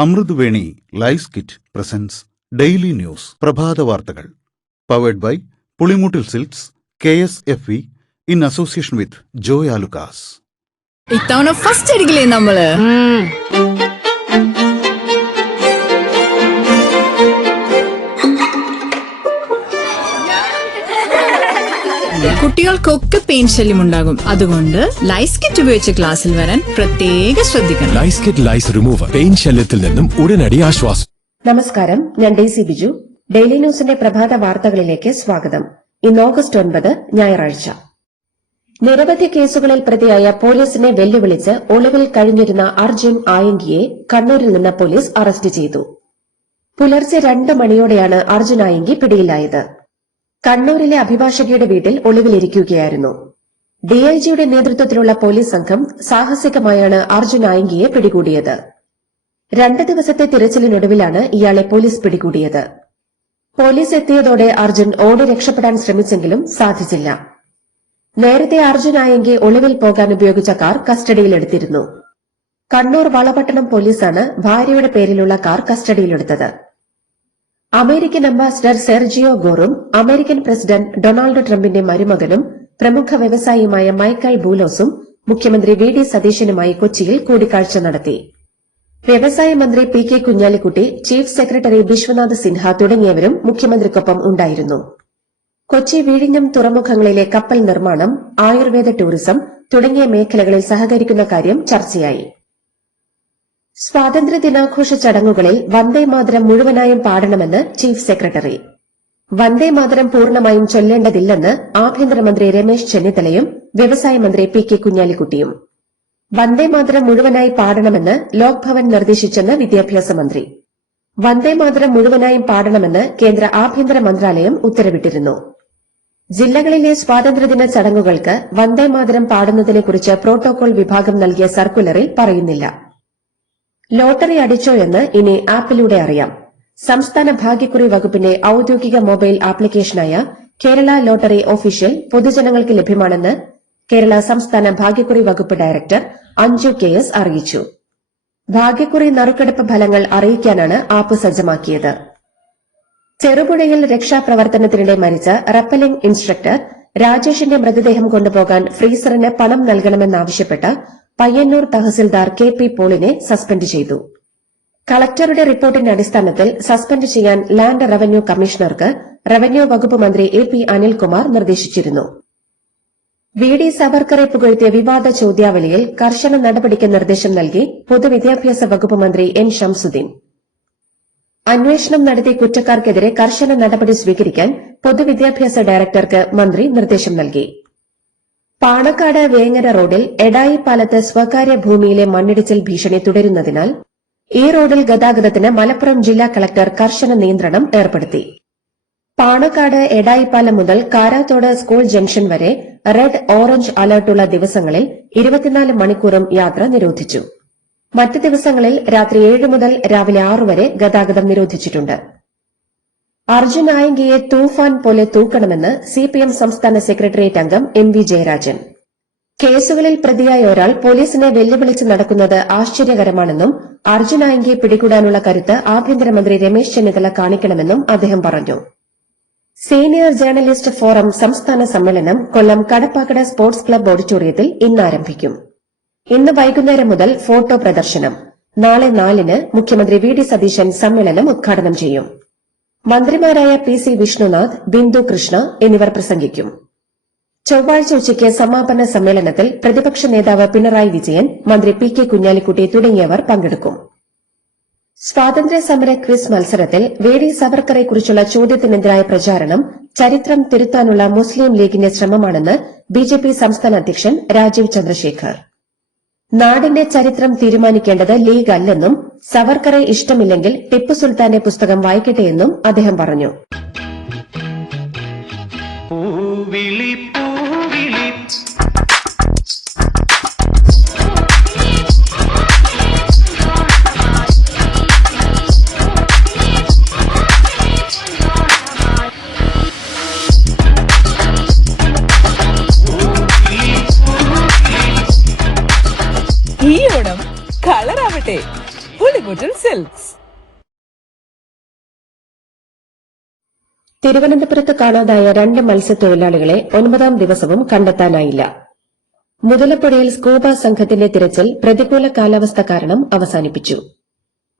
അമൃതവേണി ലൈസ് കിറ്റ് presents daily news പ്രഭാത വാർത്തകൾ powered by Pulimoottil silks KSFE in association with Joy Alukkas. ഇത്തവണ ഫസ്റ്റ് അടിക്കില്ലേ നമ്മള്? കുട്ടികൾക്കൊക്കെ പെയിൻ ശല്യം ഉണ്ടാകും. അതുകൊണ്ട് ലൈസ് കിറ്റ് ഉപയോഗിച്ച് ക്ലാസ്സിൽ വരാൻ പ്രത്യേകം ശ്രദ്ധിക്കണം. Lice kit lice remover pain ശല്യത്തിൽ നിന്നും ഉടനടി ആശ്വാസം. നമസ്കാരം, ഞാൻ ഡെയ്സി ബിജു. ഡെയിലി ന്യൂസിന്റെ പ്രഭാത വാർത്തകളിലേക്ക് സ്വാഗതം. ഇന്ന് ഓഗസ്റ്റ് 9 ഞായറാഴ്ച. നിരവധി കേസുകളിൽ പ്രതിയായ പോലീസിനെ വെല്ലുവിളിച്ച് ഒളിവിൽ കഴിഞ്ഞിരുന്ന അർജുൻ ആയങ്കിയെ കണ്ണൂരിൽ നിന്ന് പോലീസ് അറസ്റ്റ് ചെയ്തു. പുലർച്ചെ 2 മണിയോടെയാണ് അർജുൻ ആയങ്കി പിടിയിലായത്. കണ്ണൂരിലെ അഭിഭാഷകയുടെ വീട്ടിൽ ഒളിവിലിരിക്കുകയായിരുന്നു. ഡിഐജിയുടെ നേതൃത്വത്തിലുള്ള പോലീസ് സംഘം സാഹസികമായാണ് അർജുൻ ആയങ്കിയെ പിടികൂടിയത്. 2 ദിവസത്തെ തിരച്ചിലിനൊടുവിലാണ് ഇയാളെ പോലീസ് പിടികൂടിയത്. പോലീസ് എത്തിയതോടെ അർജുൻ ഓടി രക്ഷപ്പെടാൻ ശ്രമിച്ചെങ്കിലും സാധിച്ചില്ല. നേരത്തെ അർജുൻ ആയങ്കി ഒളിവിൽ പോകാൻ ഉപയോഗിച്ച കാർ കസ്റ്റഡിയിലെടുത്തിരുന്നു. കണ്ണൂർ വളപട്ടണം പോലീസാണ് ഭാര്യയുടെ പേരിലുള്ള കാർ കസ്റ്റഡിയിലെടുത്തത്. അമേരിക്കൻ അംബാസിഡർ സെർജിയോ ഗോറും അമേരിക്കൻ പ്രസിഡന്റ് ഡൊണാൾഡ് ട്രംപിന്റെ മരുമകനും പ്രമുഖ വ്യവസായിയുമായ മൈക്കൽ ബൂലോസും മുഖ്യമന്ത്രി VD സതീശനുമായി കൊച്ചിയിൽ കൂടിക്കാഴ്ച നടത്തി. വ്യവസായ മന്ത്രി PK Kunhalikutty, chief secretary Biswanath Sinha തുടങ്ങിയവരും മുഖ്യമന്ത്രിക്കൊപ്പം ഉണ്ടായിരുന്നു. കൊച്ചി വിഴിഞ്ഞം തുറമുഖങ്ങളിലെ കപ്പൽ നിർമ്മാണം, ആയുർവേദ ടൂറിസം തുടങ്ങിയ മേഖലകളിൽ സഹകരിക്കുന്ന കാര്യം ചർച്ചയായി. സ്വാതന്ത്ര്യദിനാഘോഷ ചടങ്ങുകളിൽ വന്ദേമാതരം മുഴുവനായും പാടണമെന്ന് ചീഫ് സെക്രട്ടറി. വന്ദേമാതരം പൂർണ്ണമായും ചൊല്ലേണ്ടതില്ലെന്ന് ആഭ്യന്തരമന്ത്രി രമേശ് ചെന്നിത്തലയും വ്യവസായ മന്ത്രി PK കുഞ്ഞാലിക്കുട്ടിയും. വന്ദേമാതരം മുഴുവനായി പാടണമെന്ന് ലോക്ഭവൻ നിർദ്ദേശിച്ചെന്ന് വിദ്യാഭ്യാസ മന്ത്രി. വന്ദേമാതരം മുഴുവനായും പാടണമെന്ന് കേന്ദ്ര ആഭ്യന്തര മന്ത്രാലയം ഉത്തരവിട്ടിരുന്നു. ജില്ലകളിലെ സ്വാതന്ത്ര്യദിന ചടങ്ങുകൾക്ക് വന്ദേമാതരം പാടുന്നതിനെക്കുറിച്ച് പ്രോട്ടോകോൾ വിഭാഗം നൽകിയ സർക്കുലറിൽ പറയുന്നില്ല. ലോട്ടറി അടിച്ചോ എന്ന് ഇനി ആപ്പിലൂടെ അറിയാം. സംസ്ഥാന ഭാഗ്യക്കുറി വകുപ്പിന്റെ ഔദ്യോഗിക മൊബൈൽ ആപ്ലിക്കേഷനായ കേരള ലോട്ടറി ഒഫീഷ്യൽ പൊതുജനങ്ങൾക്ക് ലഭ്യമാണെന്ന് കേരള സംസ്ഥാന ഭാഗ്യക്കുറി വകുപ്പ് ഡയറക്ടർ അഞ്ജു KS അറിയിച്ചു. ഭാഗ്യക്കുറി നറുക്കെടുപ്പ് ഫലങ്ങൾ അറിയിക്കാനാണ് ആപ്പ് സജ്ജമാക്കിയത്. ചെറുപുഴയിൽ രക്ഷാപ്രവർത്തനത്തിനിടെ മരിച്ച റപ്പലിംഗ് ഇൻസ്ട്രക്ടർ രാജേഷിന്റെ മൃതദേഹം കൊണ്ടുപോകാൻ ഫ്രീസറിന് പണം നൽകണമെന്നാവശ്യപ്പെട്ട പയ്യന്നൂർ തഹസിൽദാർ KP പോളിനെ സസ്പെൻഡ് ചെയ്തു. കളക്ടറുടെ റിപ്പോർട്ടിന്റെ അടിസ്ഥാനത്തിൽ സസ്പെൻഡ് ചെയ്യാൻ ലാൻഡ് റവന്യൂ കമ്മീഷണർക്ക് റവന്യൂ വകുപ്പ് മന്ത്രി AP അനിൽകുമാർ നിർദ്ദേശിച്ചിരുന്നു. VD സവർക്കറെ പുകഴ്ത്തിയ വിവാദ ചോദ്യാവലിയിൽ കർശന നടപടിക്ക് നിർദ്ദേശം നൽകി പൊതുവിദ്യാഭ്യാസ വകുപ്പ് മന്ത്രി N ഷംസുദ്ദീൻ. അന്വേഷണം നടത്തി കുറ്റക്കാർക്കെതിരെ കർശന നടപടി സ്വീകരിക്കാൻ പൊതുവിദ്യാഭ്യാസ ഡയറക്ടർക്ക് മന്ത്രി നിർദ്ദേശം നൽകി. പാണക്കാട് വേങ്ങര റോഡിൽ എടായി പാലത്ത് സ്വകാര്യ ഭൂമിയിലെ മണ്ണിടിച്ചിൽ ഭീഷണി തുടരുന്നതിനാൽ ഈ റോഡിൽ ഗതാഗതത്തിന് മലപ്പുറം ജില്ലാ കളക്ടർ കർശന നിയന്ത്രണം ഏർപ്പെടുത്തി. പാണക്കാട് എടായിപ്പാലം മുതൽ കാരാത്തോട് സ്കൂൾ ജംഗ്ഷൻ വരെ റെഡ് ഓറഞ്ച് അലർട്ടുള്ള ദിവസങ്ങളിൽ 24 മണിക്കൂറും യാത്ര നിരോധിച്ചു. മറ്റ് ദിവസങ്ങളിൽ രാത്രി 7 മുതൽ രാവിലെ 6 വരെ ഗതാഗതം നിരോധിച്ചിട്ടുണ്ട്. അർജുൻ ആയങ്കിയെ തൂഫാൻ പോലെ തൂക്കണമെന്ന് CPM സംസ്ഥാന സെക്രട്ടേറിയറ്റ് അംഗം MV ജയരാജൻ. കേസുകളിൽ പ്രതിയായ ഒരാൾ പോലീസിനെ വെല്ലുവിളിച്ച് നടക്കുന്നത് ആശ്ചര്യകരമാണെന്നും അർജുൻ ആയങ്കിയെ പിടികൂടാനുള്ള കരുത്ത് ആഭ്യന്തരമന്ത്രി രമേശ് ചെന്നിത്തല കാണിക്കണമെന്നും അദ്ദേഹം പറഞ്ഞു. സീനിയർ ജേർണലിസ്റ്റ് ഫോറം സംസ്ഥാന സമ്മേളനം കൊല്ലം കടപ്പാക്കട സ്പോർട്സ് ക്ലബ്ബ് ഓഡിറ്റോറിയത്തിൽ ഇന്ന് ആരംഭിക്കും. ഇന്ന് വൈകുന്നേരം മുതൽ ഫോട്ടോ പ്രദർശനം. നാളെ 4-ന് മുഖ്യമന്ത്രി VD സതീശൻ സമ്മേളനം ഉദ്ഘാടനം ചെയ്യും. മന്ത്രിമാരായ PC വിഷ്ണുനാഥ്, ബിന്ദു കൃഷ്ണ എന്നിവർ പ്രസംഗിക്കും. ചൊവ്വാഴ്ച ഉച്ചയ്ക്ക് സമാപന സമ്മേളനത്തിൽ പ്രതിപക്ഷ നേതാവ് പിണറായി വിജയൻ, മന്ത്രി PK കുഞ്ഞാലിക്കുട്ടി തുടങ്ങിയവർ പങ്കെടുക്കും. സ്വാതന്ത്ര്യ സമര ക്വിസ് മത്സരത്തിൽ VD സവർക്കറെക്കുറിച്ചുള്ള ചോദ്യത്തിനെതിരായ പ്രചാരണം ചരിത്രം തിരുത്താനുള്ള മുസ്ലിം ലീഗിന്റെ ശ്രമമാണെന്ന് BJP സംസ്ഥാന അധ്യക്ഷൻ രാജീവ് ചന്ദ്രശേഖർ. നാടിന്റെ ചരിത്രം തീരുമാനിക്കേണ്ടത് ലീഗ് അല്ലെന്നും സവർക്കറെ ഇഷ്ടമില്ലെങ്കിൽ ടിപ്പു സുൽത്താന്റെ പുസ്തകം വായിക്കട്ടെയെന്നും അദ്ദേഹം പറഞ്ഞു. ഈ ഓണം കളറാവട്ടെ. പുളിമൂട്ടിൽ സിൽക്സ്. തിരുവനന്തപുരത്ത് കാണാതായ 2 മത്സ്യത്തൊഴിലാളികളെ 9ാം ദിവസവും കണ്ടെത്താനായില്ല. മുതലപ്പുഴയിൽ സ്കൂബ സംഘത്തിന്റെ തിരച്ചിൽ പ്രതികൂല കാലാവസ്ഥ കാരണം അവസാനിപ്പിച്ചു.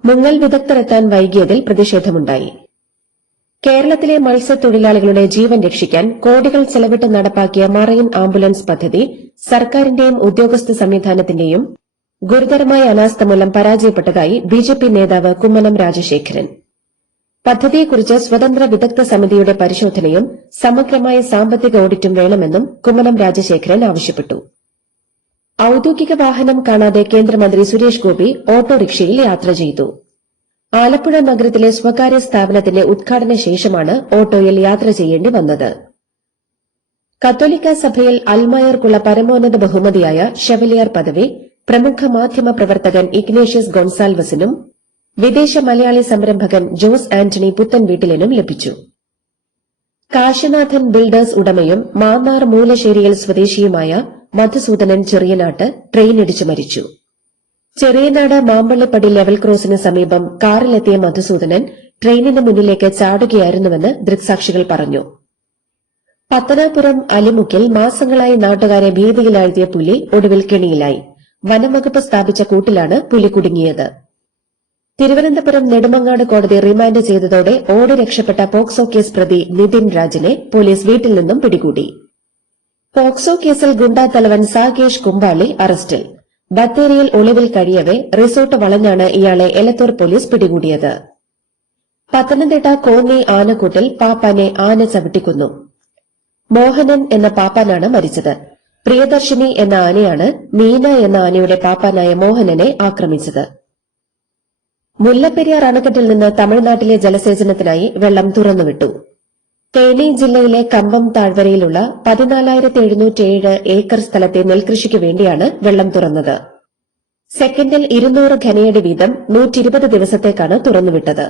മുങ്ങൽ വിദഗ്ധരെത്താൻ വൈകിയതിൽ പ്രതിഷേധമുണ്ടായി. കേരളത്തിലെ മത്സ്യത്തൊഴിലാളികളുടെ ജീവൻ രക്ഷിക്കാൻ കോടികൾ ചെലവിട്ട് നടപ്പാക്കിയ മറൈൻ ആംബുലൻസ് പദ്ധതി സർക്കാരിന്റെയും ഉദ്യോഗസ്ഥ സംവിധാനത്തിന്റെയും ഗുരുതരമായ അനാസ്ഥ മൂലം പരാജയപ്പെട്ടതായി ബിജെപി നേതാവ് കുമ്മനം രാജശേഖരൻ. പദ്ധതിയെക്കുറിച്ച് സ്വതന്ത്ര വിദഗ്ധ സമിതിയുടെ പരിശോധനയും സമഗ്രമായ സാമ്പത്തിക ഓഡിറ്റും വേണമെന്നും കുമ്മനം രാജശേഖരൻ ആവശ്യപ്പെട്ടു. ഔദ്യോഗിക വാഹനം കാണാതെ കേന്ദ്രമന്ത്രി സുരേഷ് ഗോപി ഓട്ടോറിക്ഷയിൽ യാത്ര ചെയ്തു. ആലപ്പുഴ നഗരത്തിലെ സ്വകാര്യ സ്ഥാപനത്തിന്റെ ഉദ്ഘാടന ശേഷമാണ് ഓട്ടോയിൽ യാത്ര ചെയ്യേണ്ടി വന്നത്. കത്തോലിക്ക സഭയിൽ അൽമായർക്കുള്ള പരമോന്നത ബഹുമതിയായ ഷെവലിയർ പദവി പ്രമുഖ മാധ്യമ പ്രവർത്തകൻ ഇഗ്നേഷ്യസ് ഗൊൺസാൽവസിനും വിദേശ മലയാളി സംരംഭകൻ ജോസ് ആന്റണി പുത്തൻവീട്ടിലിനും ലഭിച്ചു. കാശിനാഥൻ ബിൽഡേഴ്സ് ഉടമയും മാന്നാർ മൂലശ്ശേരിയിൽ സ്വദേശിയുമായ മധുസൂദനൻ ചെറിയനാട്ട് ട്രെയിനിടിച്ച് മരിച്ചു. ചെറിയനാട് മാമ്പള്ളിപ്പടി ലെവൽ ക്രോസിന് സമീപം കാറിലെത്തിയ മധുസൂദനൻ ട്രെയിനിന് മുന്നിലേക്ക് ചാടുകയായിരുന്നുവെന്ന് ദൃക്സാക്ഷികൾ പറഞ്ഞു. പത്തനാപുരം അലിമുക്കിൽ മാസങ്ങളായി നാട്ടുകാരെ ഭീതിയിലാഴ്ത്തിയ പുലി ഒടുവിൽ കെണിയിലായി. വനംവകുപ്പ് സ്ഥാപിച്ച കൂട്ടിലാണ് പുലി കുടുങ്ങിയത്. തിരുവനന്തപുരം നെടുമങ്ങാട് കോടതി റിമാൻഡ് ചെയ്തതോടെ ഓടി രക്ഷപ്പെട്ട പോക്സോ കേസ് പ്രതി നിതിൻ രാജിനെ പോലീസ് വീട്ടിൽ നിന്നും പിടികൂടി. പോക്സോ കേസിൽ ഗുണ്ടാ തലവൻ സാകേഷ് കുമ്പാളി അറസ്റ്റിൽ. ബത്തേരിയിൽ ഒളിവിൽ കഴിയവെ റിസോർട്ട് വളഞ്ഞാണ് ഇയാളെ എലത്തൂർ പോലീസ് പിടികൂടിയത്. പത്തനംതിട്ട കോന്നി ആനക്കൂട്ടിൽ പാപ്പാനെ ആന ചവിട്ടിക്കൊന്നു. മോഹനൻ എന്ന പാപ്പാനാണ് മരിച്ചത്. പ്രിയദർശിനി എന്ന ആനയാണ് മീന എന്ന ആനയുടെ പാപ്പാനായ മോഹനനെ ആക്രമിച്ചത്. മുല്ലപ്പെരിയാർ അണക്കെട്ടിൽ നിന്ന് തമിഴ്നാട്ടിലെ ജലസേചനത്തിനായി വെള്ളം തുറന്നുവിട്ടു. തേനി ജില്ലയിലെ കമ്പം താഴ്വരയിലുള്ള 14,707 ഏക്കർ സ്ഥലത്തെ നെൽകൃഷിക്ക് വേണ്ടിയാണ് വെള്ളം തുറന്നത്. സെക്കൻഡിൽ 200 ഘനയടി വീതം 120 ദിവസത്തേക്കാണ് തുറന്നുവിട്ടത്.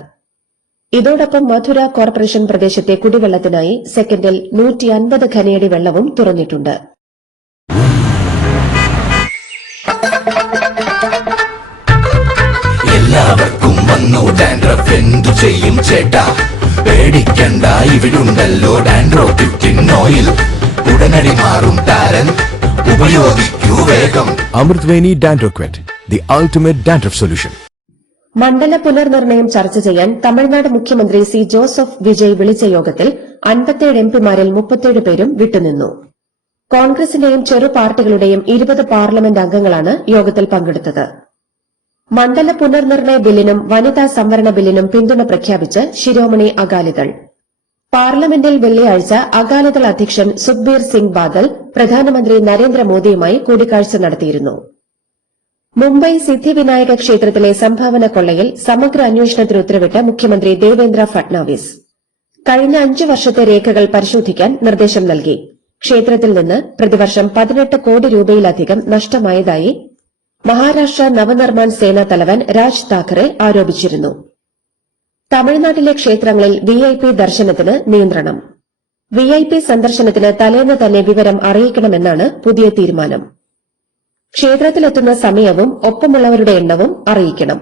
ഇതോടൊപ്പം മധുര കോർപ്പറേഷൻ പ്രദേശത്തെ കുടിവെള്ളത്തിനായി സെക്കൻഡിൽ 150 ഘനയടി വെള്ളവും തുറന്നിട്ടുണ്ട്. എല്ലാവർക്കും വന്നു ഡാൻഡ്രഫ് എന്തു ചെയ്യും ചേട്ടാ, പേടിക്കണ്ട ഇവിടുണ്ടല്ലോ ഡാൻഡ്രോക്കിൻ ഓയിൽ, ഉടനടി മാറും താരൻ, ഉപയോഗിക്കൂ വേഗം. അമൃത്വേനി ഡാൻഡ്രോക്വെറ്റ്, ദി അൾട്ടിമേറ്റ് ഡാൻഡ്രഫ് സൊല്യൂഷൻ. മണ്ഡല പുനർനിർണയം ചർച്ച ചെയ്യാൻ തമിഴ്നാട് മുഖ്യമന്ത്രി സി ജോസഫ് വിജയ് വിളിച്ച യോഗത്തിൽ 57 എംപിമാരിൽ 37 പേരും വിട്ടുനിന്നു. കോൺഗ്രസിന്റെയും ചെറു പാർട്ടികളുടെയും 20 പാർലമെന്റ് അംഗങ്ങളാണ് യോഗത്തിൽ പങ്കെടുത്തത്. മണ്ഡല പുനർനിർണയ ബില്ലിനും വനിതാ സംവരണ ബില്ലിനും പിന്തുണ പ്രഖ്യാപിച്ച് ശിരോമണി അകാലിദൾ. പാർലമെന്റിൽ വെള്ളിയാഴ്ച അകാലിദൾ അധ്യക്ഷൻ സുഖ്ബീർ സിംഗ് ബാദൽ പ്രധാനമന്ത്രി നരേന്ദ്രമോദിയുമായി കൂടിക്കാഴ്ച നടത്തിയിരുന്നു. മുംബൈ സിദ്ധിവിനായക ക്ഷേത്രത്തിലെ സംഭാവന കൊള്ളയിൽ സമഗ്ര അന്വേഷണത്തിന് ഉത്തരവിട്ട മുഖ്യമന്ത്രി ദേവേന്ദ്ര ഫട്നാവിസ് കഴിഞ്ഞ 5 വർഷത്തെ രേഖകൾ പരിശോധിക്കാൻ നിർദ്ദേശം നൽകി. ക്ഷേത്രത്തിൽ നിന്ന് പ്രതിവർഷം 18 കോടി രൂപയിലധികം നഷ്ടമായതായി മഹാരാഷ്ട്ര നവനിർമ്മാൺ സേന തലവൻ രാജ് താക്കറെ ആരോപിച്ചിരുന്നു. തമിഴ്നാട്ടിലെ ക്ഷേത്രങ്ങളിൽ വിഐപി ദർശനത്തിന് നിയന്ത്രണം. വിഐപി സന്ദർശനത്തിന് തലേന്ന് തന്നെ വിവരം അറിയിക്കണമെന്നാണ് പുതിയ തീരുമാനം. ക്ഷേത്രത്തിലെത്തുന്ന സമയവും ഒപ്പമുള്ളവരുടെ എണ്ണവും അറിയിക്കണം.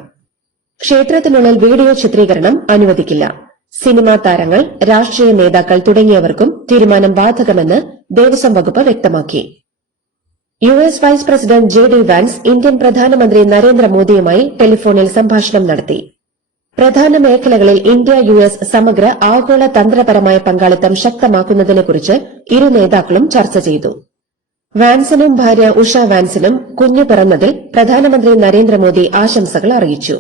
ക്ഷേത്രത്തിനുള്ളിൽ വീഡിയോ ചിത്രീകരണം അനുവദിക്കില്ല. സിനിമാ താരങ്ങൾ, രാഷ്ട്രീയ നേതാക്കൾ തുടങ്ങിയവർക്കും തീരുമാനം ബാധകമെന്ന് ദേവസ്വം വകുപ്പ് വ്യക്തമാക്കി. US vice president J D Vance Indian പ്രധാനമന്ത്രി നരേന്ദ്രമോദിയുമായി ടെലിഫോണിൽ സംഭാഷണം നടത്തി. പ്രധാന മേഖലകളിൽ ഇന്ത്യ യുഎസ് സമഗ്ര ആഗോള തന്ത്രപരമായ പങ്കാളിത്തം ശക്തമാക്കുന്നതിനെക്കുറിച്ച് ഇരു നേതാക്കളും ചർച്ച ചെയ്തു. വാൻസിനും ഭാര്യ ഉഷ വാൻസിനും കുഞ്ഞു പിറന്നതിൽ പ്രധാനമന്ത്രി നരേന്ദ്രമോദി ആശംസകൾ അറിയിച്ചു.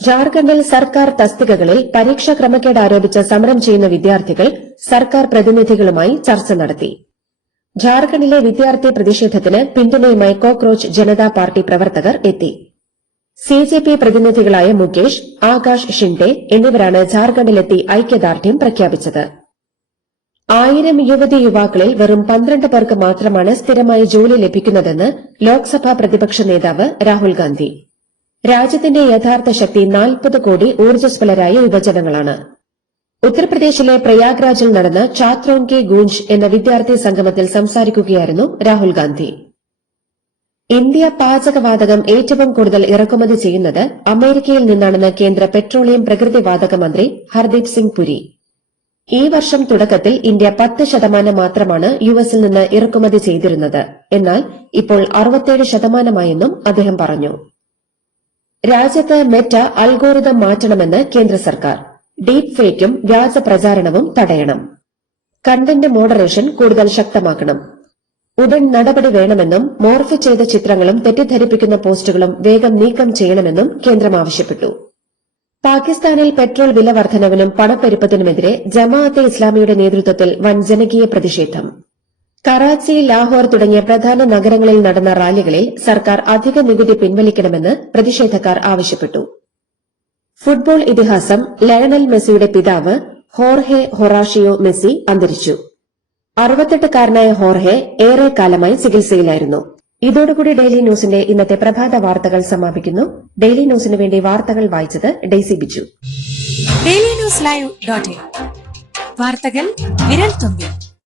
ജാർഖണ്ഡിൽ സർക്കാർ തസ്തികകളിൽ പരീക്ഷാ ക്രമക്കേട് ആരോപിച്ച് സമരം ചെയ്യുന്ന വിദ്യാർത്ഥികൾ സർക്കാർ പ്രതിനിധികളുമായി ചർച്ച നടത്തി. ജാർഖണ്ഡിലെ വിദ്യാർത്ഥി പ്രതിഷേധത്തിന് പിന്തുണയുമായി കോക്രോച്ച് ജനതാ പാർട്ടി പ്രവർത്തകർ എത്തി. സിജെപി പ്രതിനിധികളായ മുകേഷ്, ആകാശ് ഷിൻഡെ എന്നിവരാണ് ജാർഖണ്ഡിലെത്തി ഐക്യദാർഢ്യം പ്രഖ്യാപിച്ചത്. 1000 യുവതി യുവാക്കളിൽ വെറും 12 പേർക്ക് മാത്രമാണ് സ്ഥിരമായി ജോലി ലഭിക്കുന്നതെന്ന് ലോക്സഭാ പ്രതിപക്ഷ നേതാവ് രാഹുൽ ഗാന്ധി. രാജ്യത്തിന്റെ യഥാർത്ഥ ശക്തി 40 കോടി ഊർജ്ജസ്വലരായ യുവജനങ്ങളാണ്. ഉത്തർപ്രദേശിലെ പ്രയാഗ്രാജിൽ നടന്ന ചാത്രോൻ കെ ഗൂഞ്ച് എന്ന വിദ്യാർത്ഥി സംഗമത്തിൽ സംസാരിക്കുകയായിരുന്നു രാഹുൽ ഗാന്ധി. ഇന്ത്യ പാചകവാതകം ഏറ്റവും കൂടുതൽ ഇറക്കുമതി ചെയ്യുന്നത് അമേരിക്കയിൽ നിന്നാണെന്ന് കേന്ദ്ര പെട്രോളിയം പ്രകൃതിവാതക മന്ത്രി ഹർദീപ് സിംഗ് പുരി. ഈ വർഷം തുടക്കത്തിൽ ഇന്ത്യ 10% മാത്രമാണ് യുഎസിൽ നിന്ന് ഇറക്കുമതി ചെയ്തിരുന്നത്. എന്നാൽ ഇപ്പോൾ 67%മായെന്നും അദ്ദേഹം പറഞ്ഞു. രാജ്യത്ത് മെറ്റ അൽഗോരിതം മാറ്റണമെന്ന് കേന്ദ്ര സർക്കാർ. ഡീപ് ഫേക്കും വ്യാജ പ്രചാരണവും തടയണം. കണ്ടന്റ് മോഡറേഷൻ കൂടുതൽ ശക്തമാക്കണം. ഉടൻ നടപടി വേണമെന്നും മോർഫ് ചെയ്ത ചിത്രങ്ങളും തെറ്റിദ്ധരിപ്പിക്കുന്ന പോസ്റ്റുകളും വേഗം നീക്കം ചെയ്യണമെന്നും കേന്ദ്രം ആവശ്യപ്പെട്ടു. പാകിസ്ഥാനിൽ പെട്രോൾ വില വർധനവിനും പണപ്പെരുപ്പത്തിനുമെതിരെ ജമാഅത്തെ ഇസ്ലാമിയുടെ നേതൃത്വത്തിൽ വൻ ജനകീയ പ്രതിഷേധം. കറാച്ചി, ലാഹോർ തുടങ്ങിയ പ്രധാന നഗരങ്ങളിൽ നടന്ന റാലികളിൽ സർക്കാർ അധിക നികുതി പിൻവലിക്കണമെന്ന് പ്രതിഷേധക്കാർ ആവശ്യപ്പെട്ടു. ഫുട്ബോൾ ഇതിഹാസം ലയണൽ മെസ്സിയുടെ പിതാവ് ഹോർഹെ ഹൊറാഷിയോ മെസ്സി അന്തരിച്ചു. 68-കാരനായ ഹോർഹെ ഏറെ കാലമായി ചികിത്സയിലായിരുന്നു. ഇതോടുകൂടി ഡെയിലി ന്യൂസിന്റെ ഇന്നത്തെ പ്രഭാത വാർത്തകൾ സമാപിക്കുന്നു. ഡെയിലി ന്യൂസിന് വേണ്ടി വാർത്തകൾ വായിച്ചത് Daisy Biju. Daily news live .in വാർത്തകൾ വിരൽ തുമ്പിൽ.